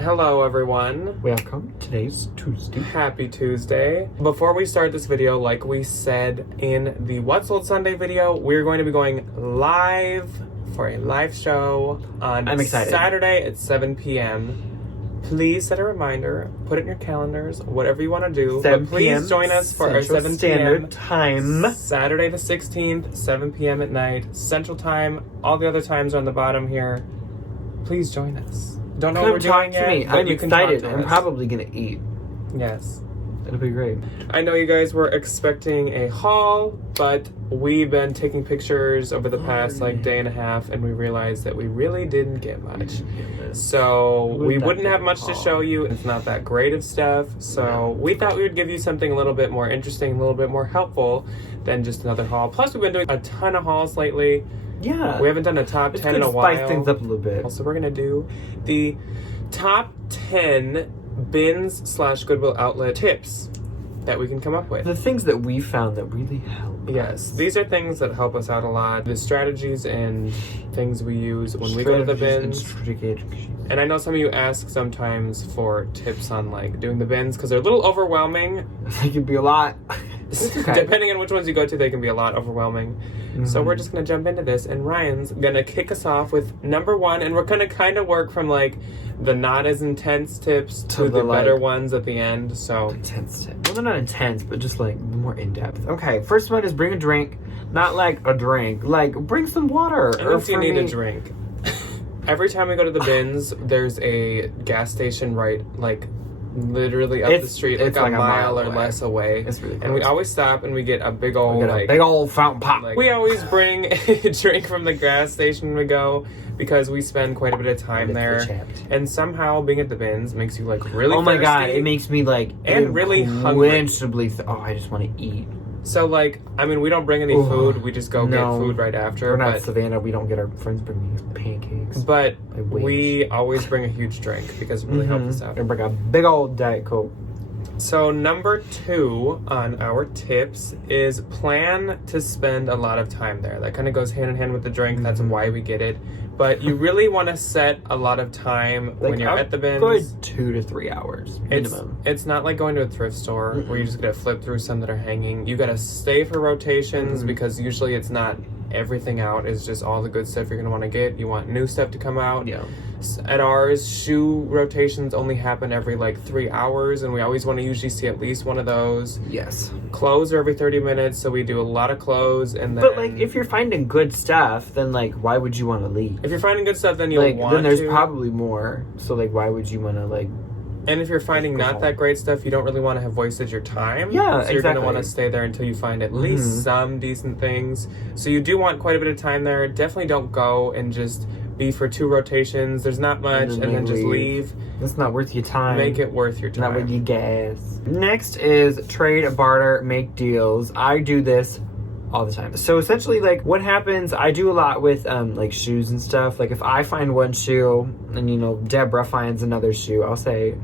Hello everyone. Welcome. Today's Tuesday. Happy Tuesday. Before we start this video, like we said in the What's Sold Sunday video, we're going to be going live for a live show on I'm excited. Saturday at 7 p.m. Please set a reminder, put it in your calendars, whatever you want to do. 7 But please join us for our 7 p.m. time. Saturday the 16th, 7 p.m. at night, Central Time. All the other times are on the bottom here. Please join us. Don't know what we're doing yet, me. but I'm you can talk excited. to I'm us. probably gonna eat. Yes. It'll be great. I know you guys were expecting a haul, but we've been taking pictures over the past day and a half, and we realized that we really didn't get much. So we wouldn't have much to show you. It's not that great of stuff. So we thought we would give you something a little bit more interesting, a little bit more helpful than just another haul. Plus, we've been doing a ton of hauls lately. Yeah. We haven't done a top 10 in a while. Spice things up a little bit. So we're gonna do the top 10 bins/Goodwill outlet tips that we can come up with. The things that we found that really help. Yes, these are things that help us out a lot. The strategies and things we use when we go to the bins. And I know some of you ask sometimes for tips on like doing the bins because they're a little overwhelming. It can be a lot. Okay. Depending on which ones you go to, they can be a lot overwhelming. So we're just gonna jump into this, and Ryan's gonna kick us off with number one, and we're gonna kind of work from like the not as intense tips to the better ones at the end. So intense tips. Well, they're not intense, but just like more in depth. Okay, first one is bring a drink, not like a drink, like bring some water. And if you need a drink. Every time we go to the bins, there's a gas station right like literally up the street, like a mile or less away. It's really close. And we always stop and we get a big old big old fountain pop. Like, we always bring a drink from the gas station when we go because we spend quite a bit of time there. And somehow being at the bins makes you like really oh my thirsty. God, it makes me like and really hungry. I just want to eat. So like, I mean, we don't bring any food. We just go get food right after. We're not Savannah. We don't get our friends bring me pancakes. But we always bring a huge drink because it really helps us out. And bring a big old Diet Coke. So number 2 on our tips is plan to spend a lot of time there. That kind of goes hand in hand with the drink. That's why we get it. But you really want to set a lot of time when you're at the bins. Good 2 to 3 hours minimum. It's not like going to a thrift store where you're just gonna flip through some that are hanging. You gotta stay for rotations because usually it's not everything out. It's just all the good stuff you're gonna want to get. You want new stuff to come out. Yeah. At ours, shoe rotations only happen every like 3 hours, and we always want to usually see at least one of those. Yes. Clothes are every 30 minutes, so we do a lot of clothes. And then, but like, if you're finding good stuff, then like, why would you want to leave? If you're finding good stuff, then you'll want to. Then there's probably more. So like, why would you want to like? And if you're finding not that great stuff, you don't really want to have wasted your time. Yeah, so you're going to want to stay there until you find at least some decent things. So you do want quite a bit of time there. Definitely don't go and just be for 2 rotations. There's not much, and then just leave. It's not worth your time. Make it worth your time. Not worth your gas. Next is trade, barter, make deals. I do this all the time. So essentially, like, what happens, I do a lot with like shoes and stuff. Like if I find one shoe and Deborah finds another shoe, I'll say,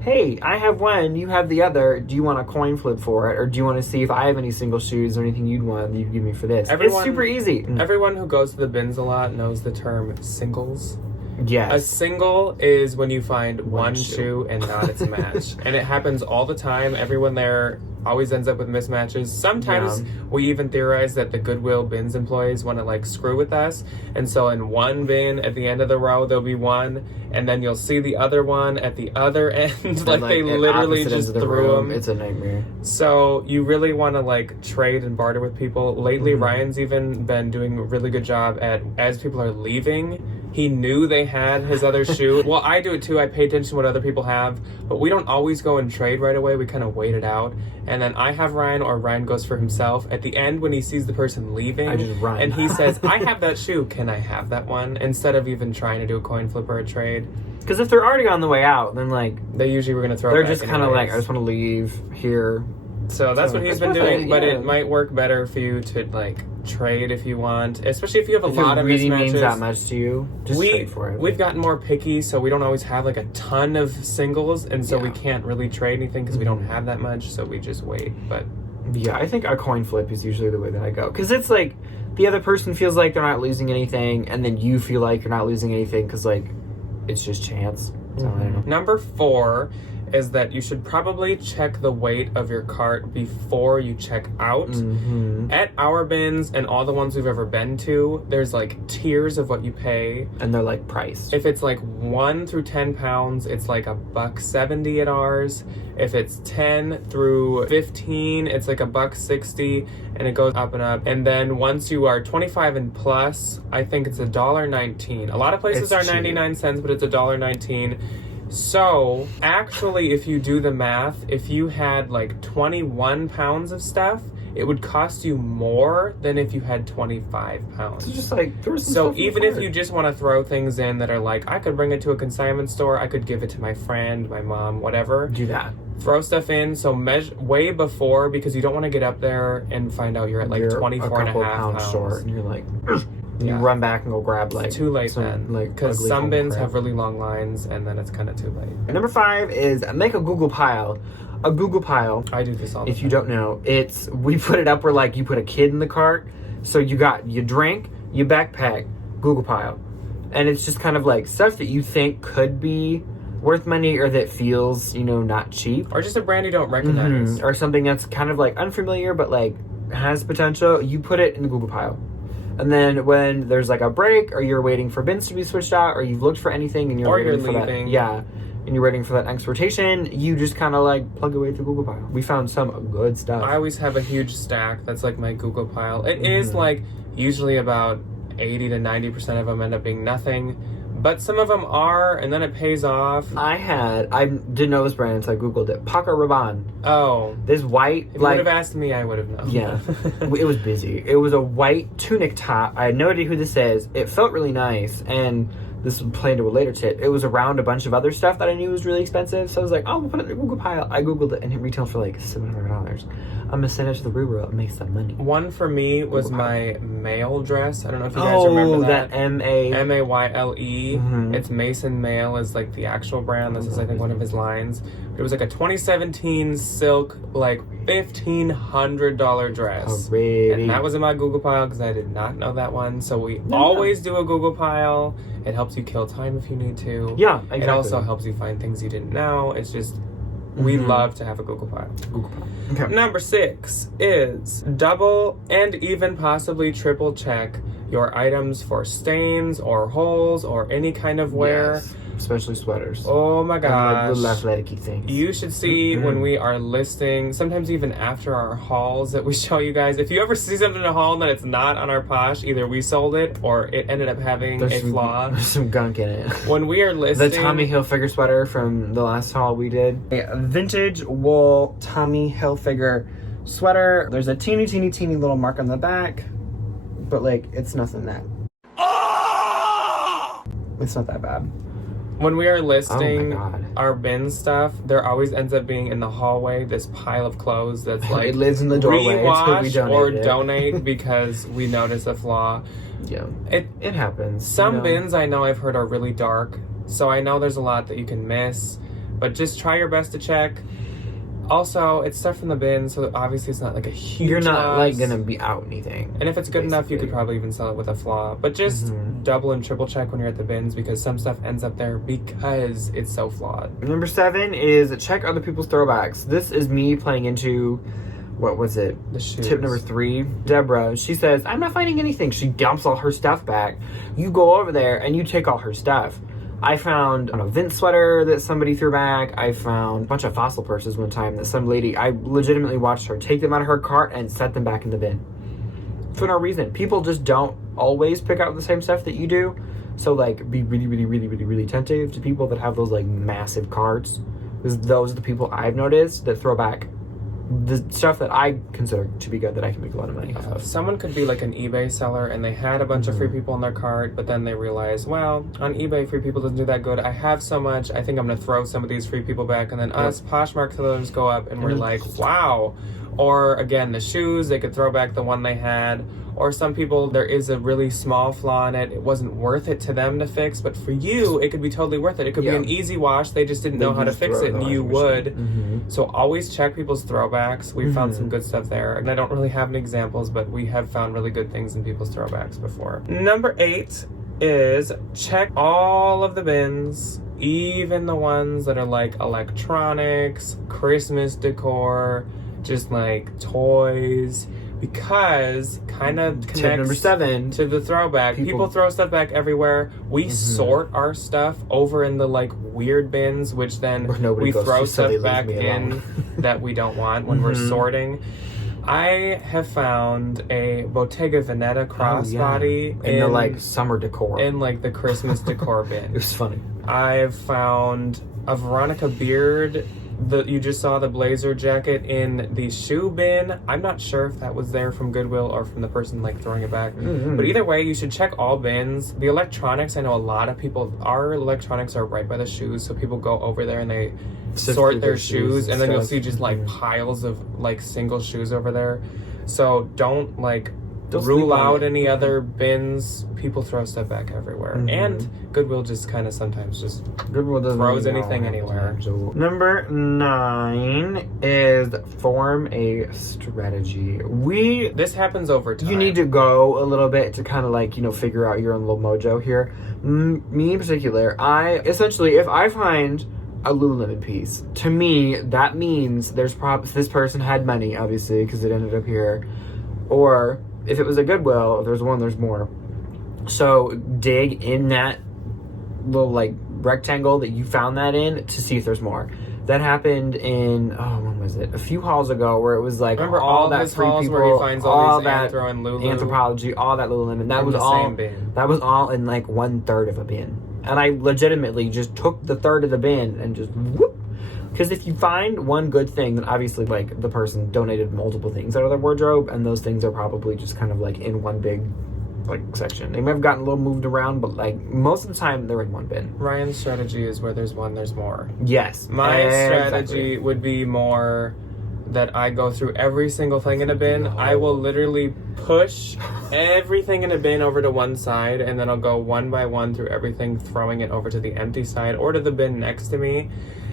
hey, I have one, you have the other. Do you want a coin flip for it? Or do you want to see if I have any single shoes or anything you'd want that you give me for this? It's super easy. Everyone who goes to the bins a lot knows the term singles. Yes. A single is when you find one shoe and not its match. And it happens all the time. Everyone there always ends up with mismatches. Sometimes we even theorize that the Goodwill bins employees want to like screw with us. And so in one bin at the end of the row, there'll be one. And then you'll see the other one at the other end. like they literally just threw them. It's a nightmare. So you really want to like trade and barter with people. Lately, Ryan's even been doing a really good job at, as people are leaving, he knew they had his other shoe. Well, I do it too. I pay attention to what other people have, but we don't always go and trade right away. We kind of wait it out. And then I have Ryan, or Ryan goes for himself. At the end, when he sees the person leaving, I just run. and he says, I have that shoe, can I have that one? Instead of even trying to do a coin flip or a trade. Because if they're already on the way out, then like... They usually were going to throw it They're back just kind of anyways. like, I just want to leave here. So that's what he's been doing, but it might work better for you to like trade if you want, especially if you have a lot of mismatches. If it really means that much to you, just trade for it. We've gotten more picky, so we don't always have like a ton of singles, and so we can't really trade anything because we don't have that much, so we just wait. But yeah, I think a coin flip is usually the way that I go, because it's like the other person feels like they're not losing anything, and then you feel like you're not losing anything because like it's just chance. So I don't know. Number 4 is that you should probably check the weight of your cart before you check out. At our bins and all the ones we've ever been to, there's like tiers of what you pay. And they're like priced. If it's like 1 through 10 pounds, it's like $1.70 at ours. If it's 10 through 15, it's like $1.60, and it goes up and up. And then once you are 25 and plus, I think it's $1.19. A lot of places are 99 cents, but it's $1.19. So, actually, if you do the math, if you had like 21 pounds of stuff, it would cost you more than if you had 25 pounds. So just like throw some So stuff in even the if cart. you just want to throw things in that are like, I could bring it to a consignment store, I could give it to my friend, my mom, whatever. Do that. Throw stuff in, so measure way before, because you don't want to get up there and find out you're at like 24 and a half pounds short, and you're like, Yeah. you run back and go grab like it's too late some, then, like because ugly some home bins crap. have really long lines, and then it's kind of too late. Number 5 is make a Google pile. A Google pile, I do this all the if time. you don't know, we put it up where like you put a kid in the cart. So you got your drink, your backpack, Google pile. And it's just kind of like stuff that you think could be worth money or that feels, not cheap. Or just a brand you don't recognize. Or something that's kind of like unfamiliar but like has potential. You put it in the Google pile. And then when there's like a break, or you're waiting for bins to be switched out, or you've looked for anything and you're Or waiting you're for leaving. that, yeah, and you're waiting for that next rotation, you just kind of like plug away the Google pile. We found some good stuff. I always have a huge stack that's like my Google pile. It is like usually about 80 to 90% of them end up being nothing, but some of them are, and then it pays off. I didn't know this brand, so I Googled it. Paco Rabanne. Oh, This white, if you would have asked me, I would have known. yeah, it was busy. It was a white tunic top. I had no idea who this is. It felt really nice, and this will play into a later tip. It was around a bunch of other stuff that I knew was really expensive, so I was like, oh, we'll put it in the Google pile. I Googled it, and it retailed for like $700. I'm gonna send it to the Rue and make some money. One for me was my mail dress. I don't know if you guys remember that. M-A. Mayle. Mhm. It's Mason Mail is like the actual brand. This is I think one of his lines. It was like a 2017 silk like $1,500 dress. And that was in my Google pile because I did not know that one. So we always do a Google pile. It helps you kill time if you need to. Yeah, exactly. It also helps you find things you didn't know. It's just we love to have a Google pile. Google pile. Okay. Number 6 is double and even possibly triple check your items for stains or holes or any kind of wear. Yes, especially sweaters. Oh my And, like, little gosh. athletic things. You should see when we are listing, sometimes even after our hauls that we show you guys. If you ever see something in a haul that it's not on our posh, either we sold it or it ended up having a flaw. There's some gunk in it. When we are listing... The Tommy Hilfiger sweater from the last haul we did. A vintage wool Tommy Hilfiger sweater. There's a teeny little mark on the back, but like it's nothing that. It's not that bad. When we are listing Oh my God. our bin stuff, there always ends up being in the hallway this pile of clothes that's like It lives in the doorway until we rewash or donate it. donate because we notice a flaw. Yeah, It it happens. Some you know? bins I know I've heard are really dark, so I know there's a lot that you can miss, but just try your best to check. Also, it's stuff from the bin, so obviously it's not like a huge You're not loss. like gonna be out anything. And if it's good enough, you could basically. probably even sell it with a flaw. But just double and triple check when you're at the bins because some stuff ends up there because it's so flawed. Number 7 is check other people's throwbacks. This is me playing into, what was it? The shoes. Tip number 3. Deborah, she says, I'm not finding anything. She dumps all her stuff back. You go over there and you take all her stuff. I found a Vince sweater that somebody threw back. I found a bunch of fossil purses one time that some lady, I legitimately watched her take them out of her cart and set them back in the bin. For no reason. People just don't always pick out the same stuff that you do. So like be really attentive to people that have those like massive carts. Because those are the people I've noticed that throw back the stuff that I consider to be good that I can make a lot of money off of. Someone could be like an eBay seller and they had a bunch of free people in their cart, but then they realize, well, on eBay, free people doesn't do that good. I have so much, I think I'm going to throw some of these free people back. And then us Poshmark sellers go up and we're like, wow. Or again, the shoes, they could throw back the one they had. Or some people, there is a really small flaw in it. It wasn't worth it to them to fix, but for you, it could be totally worth it. It could be an easy wash. They just didn't know how to fix it, and you would. So always check people's throwbacks. We found some good stuff there. And I don't really have any examples, but we have found really good things in people's throwbacks before. Number 8 is check all of the bins, even the ones that are like electronics, Christmas decor, just like toys, because kind of Tip connects number 7 to the throwback. People throw stuff back everywhere. We sort our stuff over in the like weird bins, which then we throw stuff back in that we don't want when we're sorting. I have found a Bottega Veneta crossbody in the like summer decor, in like the Christmas decor bin. It was funny. I've found a Veronica Beard. You just saw the blazer jacket in the shoe bin. I'm not sure if that was there from Goodwill or from the person like throwing it back. But either way, you should check all bins. The electronics, I know a lot of people, our electronics are right by the shoes, so people go over there and they sort their shoes, and then you'll see just like piles of like single shoes over there. So don't like rule out any other bins. People throw stuff back everywhere, and Goodwill just kind of sometimes just throws anything anywhere. Number 9 is form a strategy. This happens over time. You need to go a little bit to kind of like, you know, figure out your own little mojo here. Me in particular, I essentially, if I find a Lululemon piece, to me that means this person had money, obviously, because it ended up here, or if it was a Goodwill, if there's one, there's more. So dig in that little like rectangle that you found that in to see if there's more. That happened in, when was it? A few hauls ago, where it was like, remember all that free people, where he finds all that Anthro and Lulu, Anthropology, all that Lululemon. That was all same bin. That was all in like 1/3 of a bin, and I legitimately just took the third of the bin and just whoop. Because if you find one good thing, then obviously, like, the person donated multiple things out of their wardrobe, and those things are probably just kind of, like, in one big, like, section. They may have gotten a little moved around, but, like, most of the time, they're in one bin. Ryan's strategy is where there's one, there's more. Yes. My strategy would be more that I go through every single thing in a bin. I will literally push everything in a bin over to one side, and then I'll go one by one through everything, throwing it over to the empty side or to the bin next to me.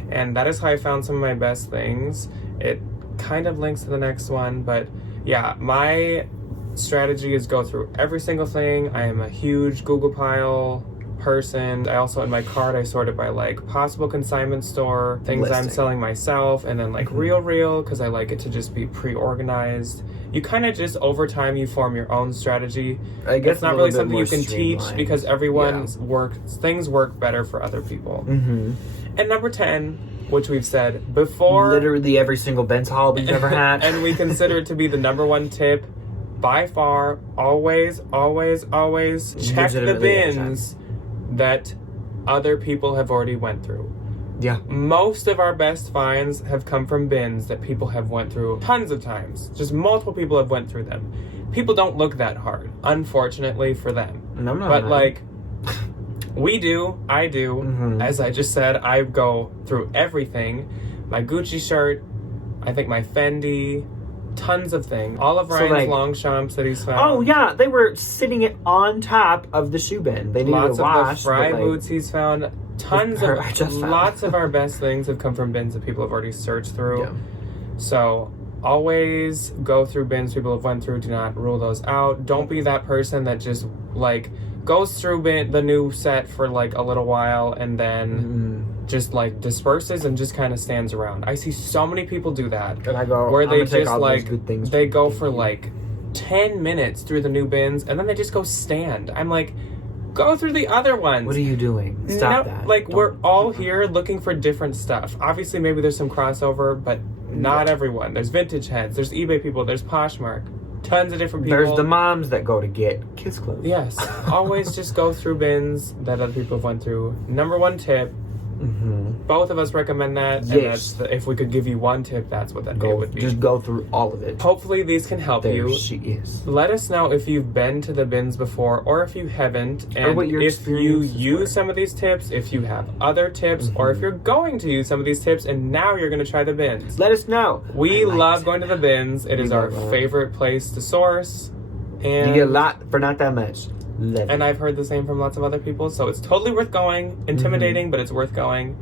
And that is how I found some of my best things. It kind of links to the next one, but yeah, my strategy is go through every single thing. I am a huge Google pile person. I also, in my cart, I sort it by like possible consignment store, things I'm selling myself, and then like real, because I like it to just be pre-organized. You kind of just, over time, you form your own strategy. I guess it's not really something you can teach, because things work better for other people. And number 10, which we've said before, literally every single Ben's haul we've ever had, and we consider it to be the number 1 tip by far. Always check the bins that other people have already went through. Yeah. Most of our best finds have come from bins that people have went through tons of times. Just multiple people have went through them. People don't look that hard, unfortunately for them. No, but like, we do, I do. As I just said, I go through everything. My Gucci shirt, I think my Fendi, tons of things. All of Ryan's Longchamps that he's found. Oh yeah, they were sitting it on top of the shoe bin. They needed to wash. Lots of the Fry boots he's found. Lots of our best things have come from bins that people have already searched through. Yeah. So always go through bins people have went through. Do not rule those out. Don't be that person that just like goes through the new set for like a little while and then just like disperses and just kind of stands around. I see so many people do that. And I go, where they just like they go for like 10 minutes through the new bins and then they just go stand. I'm like, go through the other ones. What are you doing? Stop that. Like, we're all here looking for different stuff. Obviously, maybe there's some crossover, but not everyone. There's Vintage Heads, there's eBay people, there's Poshmark. Tons of different people. There's the moms that go to get kids clothes. Yes. Always just go through bins that other people have went through. Number 1 tip. Both of us recommend that. Yes. And if we could give you one tip, that's what that would be. Just go through all of it. Hopefully these can help you. She is. Let us know if you've been to the bins before or if you haven't. And or what your if you use some of these tips, if you have other tips, or if you're going to use some of these tips and now you're going to try the bins. Let us know. We love going to the bins. It is our favorite place to source. And you get a lot for not that much. And I've heard the same from lots of other people, so it's totally worth going. Intimidating, but it's worth going.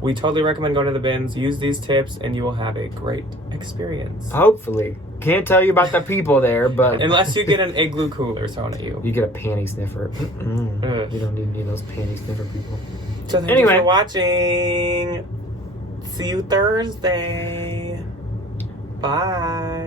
We totally recommend going to the bins. Use these tips, and you will have a great experience. Hopefully. Can't tell you about the people there, but Unless you get an igloo cooler thrown at you. You get a panty sniffer. You don't need those panty sniffer people. So thank you for watching. See you Thursday. Bye.